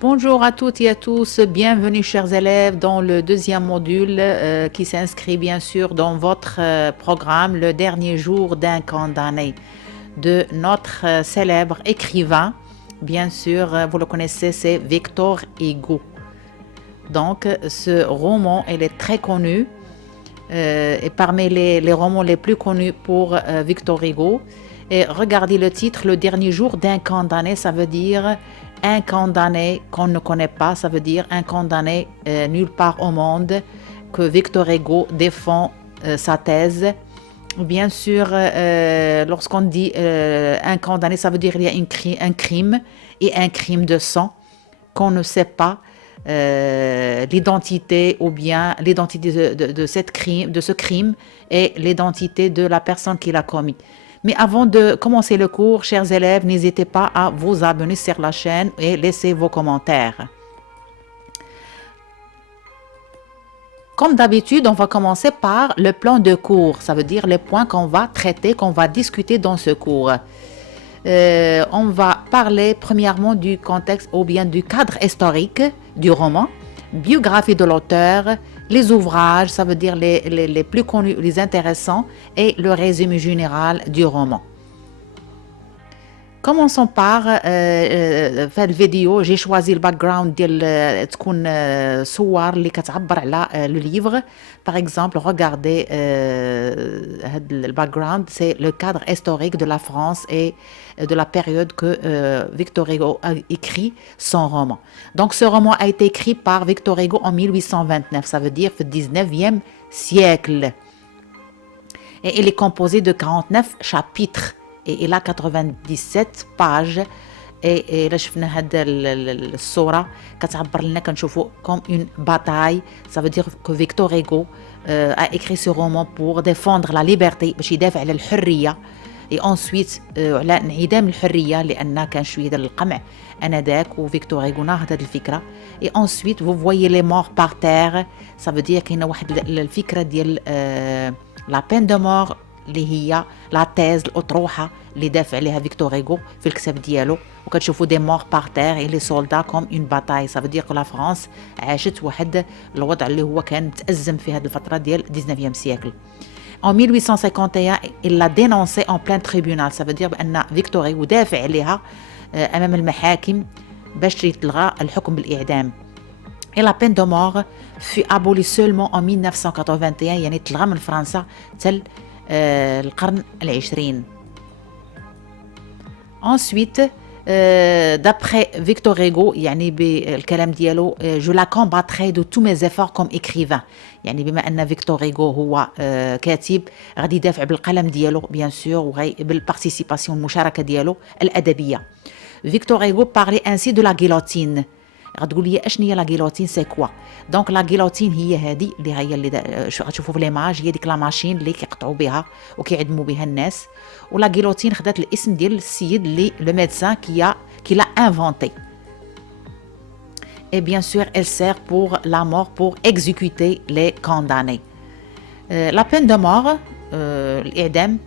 Bonjour à toutes et à tous, bienvenue chers élèves dans le deuxième module qui s'inscrit bien sûr dans votre programme Le dernier jour d'un condamné de notre célèbre écrivain, bien sûr vous le connaissez, c'est Victor Hugo. Donc ce roman il est très connu et parmi les romans les plus connus pour Victor Hugo. Et regardez le titre, Le dernier jour d'un condamné, ça veut dire un condamné qu'on ne connaît pas, ça veut dire un condamné nulle part au monde, que Victor Hugo défend sa thèse. Bien sûr, lorsqu'on dit un condamné, ça veut dire qu'il y a un crime et un crime de sang qu'on ne sait pas l'identité ou bien l'identité de ce crime et l'identité de la personne qui l'a commis. Mais avant de commencer le cours, chers élèves, n'hésitez pas à vous abonner sur la chaîne et laisser vos commentaires. Comme d'habitude, on va commencer par le plan de cours. Ça veut dire les points qu'on va traiter, qu'on va discuter dans ce cours. On va parler premièrement du contexte ou bien du cadre historique du roman, biographie de l'auteur, les ouvrages, ça veut dire les plus connus, les intéressants, et le résumé général du roman. Commençons par faire vidéo. J'ai choisi le background ديال تكون صور اللي كتعبر على le livre. Par exemple, regardez le background, c'est le cadre historique de la France et de la période que Victor Hugo a écrit son roman. Donc ce roman a été écrit par Victor Hugo en 1829, ça veut dire le 19e siècle. Et il est composé de 49 chapitres. Et il a 97 pages. Et là شفنا هاد الصورة كتعبر لنا كنشوفوا comme une bataille. Ça veut dire que Victor Hugo a écrit ce roman pour défendre la liberté, باش يدافع على الحرية. Et ensuite على انعدام الحرية لأن كان شوية ديال القمع أنذاك وفيكتور هيغو ناهض هاد الفكرة. Et ensuite vous voyez les morts par terre. Ça veut dire كاينة واحد الفكرة ديال la peine de mort اللي هي لا تيز الاطروحه اللي دافع عليها فيكتور هيغو في الكتاب ديالو. وكتشوفوا دي مور بار تير اي لي سولدا كوم اون باتاي. سا فودير كو لا فرانس عاشت واحد الوضع اللي هو كان متازم في هذه الفتره ديال 19e سيكل. En 1851 il l'a dénoncé en plein tribunal. Ça veut dire بان فيكتور هيغو دافع عليها امام المحاكم باش يتلغى الحكم بالاعدام. Et la peine de mort fut abolie seulement en 1981 يعني تلغى من فرنسا تل القرن العشرين. Ensuite, d'après Victor Hugo, يعني بالكلام ديالو je la combattrai de tous mes efforts comme écrivain. يعني بما أن فيكتور هيغو هو كاتب غادي يدافع بالقلم ديالو bien sûr بالبارتيسيباسيون المشاركة ديالو الأدبية. Victor Hugo parlait ainsi de la guillotine. غتقول لي اشنو هي لا غيلوتين سي كوا. دونك لا غيلوتين هي هذه اللي غتشوفوا في ليماج، هي ديك لا ماشين اللي كيقطعوا بها وكيعدموا بها الناس. ولا غيلوتين خدات الاسم ديال السيد اللي لو ميدسان qui l'a inventé. Et bien sûr elle sert pour la mort, pour exécuter les condamnés. La peine de mort الإعدام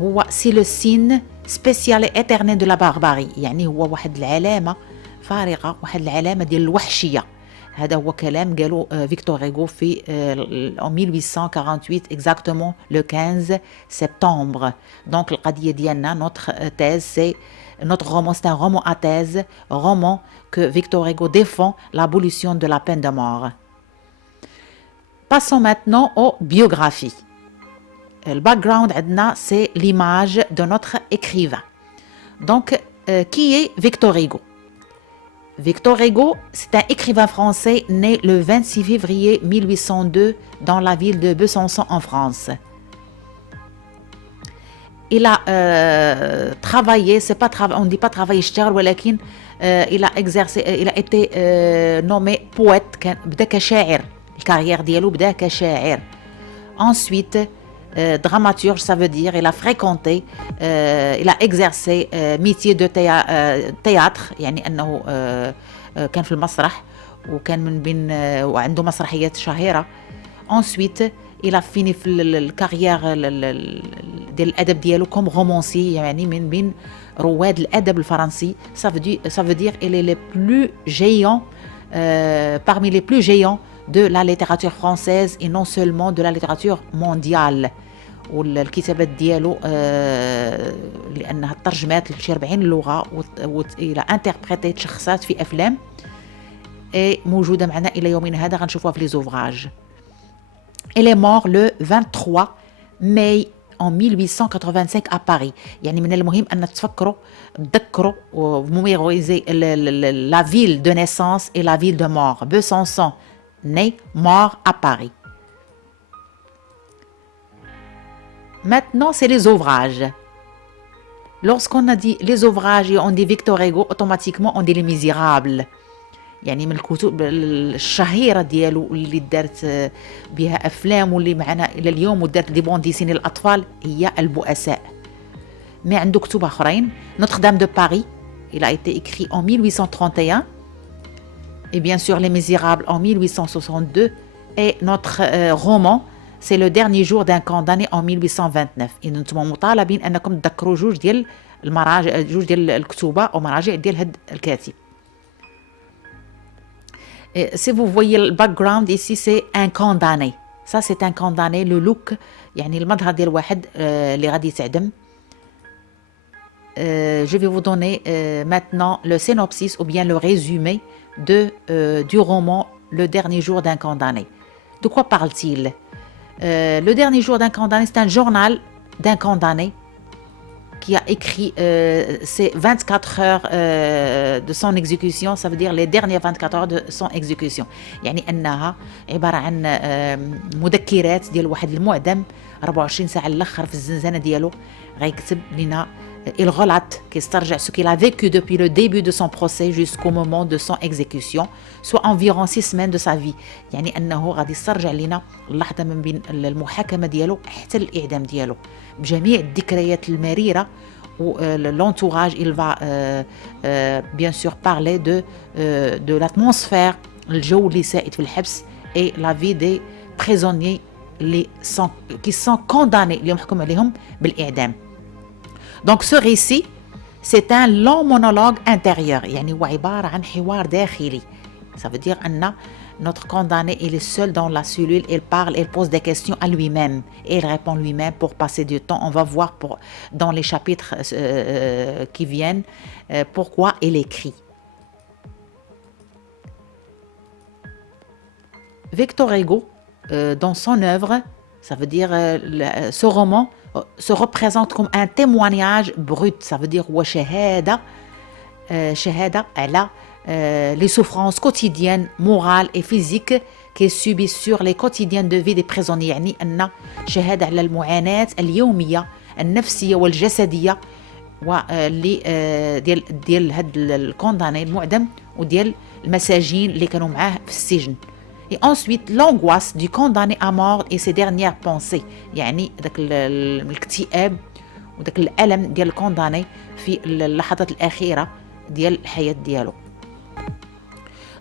هو سي لو سين سبيسيال éternel de la barbarie. يعني هو واحد العلامة فارقة، واحد العلامة ديال الوحشية. هذا هو كلام قالوا فيكتور هيغو في 1848 exactement le 15 septembre. Donc القضية ديالنا notre thèse c'est notre roman, c'est un roman à thèse, roman que Victor Hugo défend l'abolition de la peine de mort. Passons maintenant aux biographies. Le background عندنا c'est l'image de notre écrivain. Donc qui est Victor Hugo? Victor Hugo, c'est un écrivain français né le 26 février 1802 dans la ville de Besançon en France. Il a travaillé, on ne dit pas travailler اشتغل, il a exercé, il a été nommé poète, بدا كشاعر, الكارير ديالو بدا كشاعر. Ensuite, dramaturge, ça veut dire il a fréquenté, il a exercé métier de théâtre, يعني أنه كان في المسرح وكان من بين وعنده مسرحيات شهيرة. Ensuite, il a fini في الكارير ديال الادب ديالو كوم رومانسي يعني من بين رواد الادب الفرنسي. Ça veut dire il est le plus géant parmi les plus géants de la littérature française et non seulement de la littérature mondiale. والكتابات ديالو لانها ترجمات لشي 40 لغه والى انتربريتيت شخصيات في افلام اي موجوده معنا الى يومنا هذا غنشوفوها في لي زوفراج. Elle est mort le 23 mai en 1885 à Paris. يعني من المهم أن تذكروا وميموريزي la ville de naissance et la ville de mort. Besançon, né, mort à Paris. Maintenant, c'est les ouvrages. Lorsqu'on a dit les ouvrages et on dit Victor Hugo, automatiquement on dit les Misérables. يعني من الكتب الشهيره ديالو اللي دارت بها افلام واللي معنا الى اليوم ودارت دي بون ديسيني للاطفال هي البؤساء. مي عنده كتب اخرين. Notre-Dame de Paris, il a été écrit en 1831 et bien sûr Les Misérables en 1862 et notre roman c'est Le dernier jour d'un condamné en 1829. إذا نتوما مطالبين انكم تذكروا جوج ديال المراجع جوج ديال الكتوبه او مراجع ديال هذا الكاتب. Et si vous voyez le background ici, c'est un condamné. Ça, c'est un condamné. Le look, يعني المظهر ديال واحد اللي غادي يتعدم. Je vais vous donner maintenant le synopsis ou bien le résumé du roman Le dernier jour d'un condamné. De quoi parle-t-il? Le dernier jour d'un condamné, c'est un journal d'un condamné qui a écrit ces 24 heures de son exécution, ça veut dire les dernières 24 heures de son exécution. يعني أنها عبارة عن مذكرات ديال واحد المعدم 24 ساعة الأخر في الزنزانة ديالو غيكتب لنا il relate كيسترجع ce qu'il a vécu depuis le début de son procès jusqu'au moment de son exécution, soit environ 6 semaines de sa vie. يعني أنه غادي يسترجع لنا اللحظة من بين المحاكمة ديالو حتى الإعدام ديالو بجميع الذكريات المريرة. L'entourage, il va bien sûr parler de l'atmosphère, الجو اللي سائد في الحبس et la vie des prisonniers qui sont condamnés اللي محكوم عليهم بالإعدام. Donc ce récit, c'est un long monologue intérieur. يعني هو عبارة عن حوار داخلي. Ça veut dire أن notre condamné, il est seul dans la cellule, il parle, il pose des questions à lui-même et il répond lui-même pour passer du temps. On va voir dans les chapitres qui viennent pourquoi il écrit. Victor Hugo, dans son œuvre, ça veut dire ce roman se représente comme un témoignage brut. Ça veut dire شهادة على les souffrances quotidiennes, morales et physiques qui subissent sur les quotidiens de vie des prisonniers. يعني أن شهادة على المعاناة اليومية النفسية والجسدية واللي ديال هاد الكونداني المعدم وديال المساجين اللي كانوا معاه في السجن. Et ensuite, l'angoisse du condamné à mort et ses dernières pensées. يعني داك الاكتئاب وداك الألم ديال الكونداني في اللحظات الأخيرة ديال الحياة ديالو.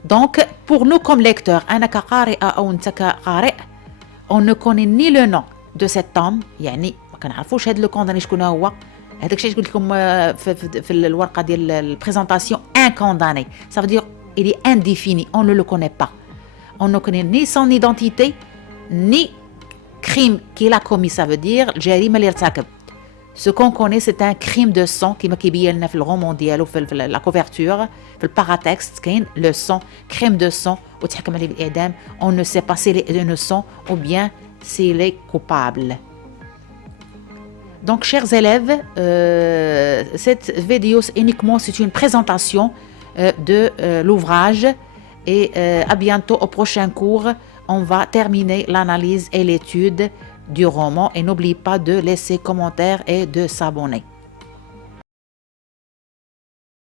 Donc, pour nous comme lecteurs, أنا كقارئة أو أنت كقارئ, on ne connaît ni le nom de cet homme, يعني ما كنعرفوش هاد لو كونداني شكون هو. هذاك الشيء قلت لكم في الورقة ديال البريزونطاسيون. Un condamné, ça veut dire il est indéfini, on ne le connaît pas. On ne connaît ni son identité, ni crime qu'il a commis, ça veut dire الجريمة اللي ارتكب. Ce qu'on connaît, c'est un crime de sang كما كيبين لنا في الرومان ديالو في la couverture, في الباراتكست كاين le sang, crime de sang وتحكم عليه بالإعدام. On ne sait pas s'il est innocent ou bien s'il est coupable. Donc, chers élèves, cette vidéo uniquement c'est une présentation de l'ouvrage. Et à bientôt au prochain cours, on va terminer l'analyse et l'étude du roman. Et n'oubliez pas de laisser commentaires et de s'abonner.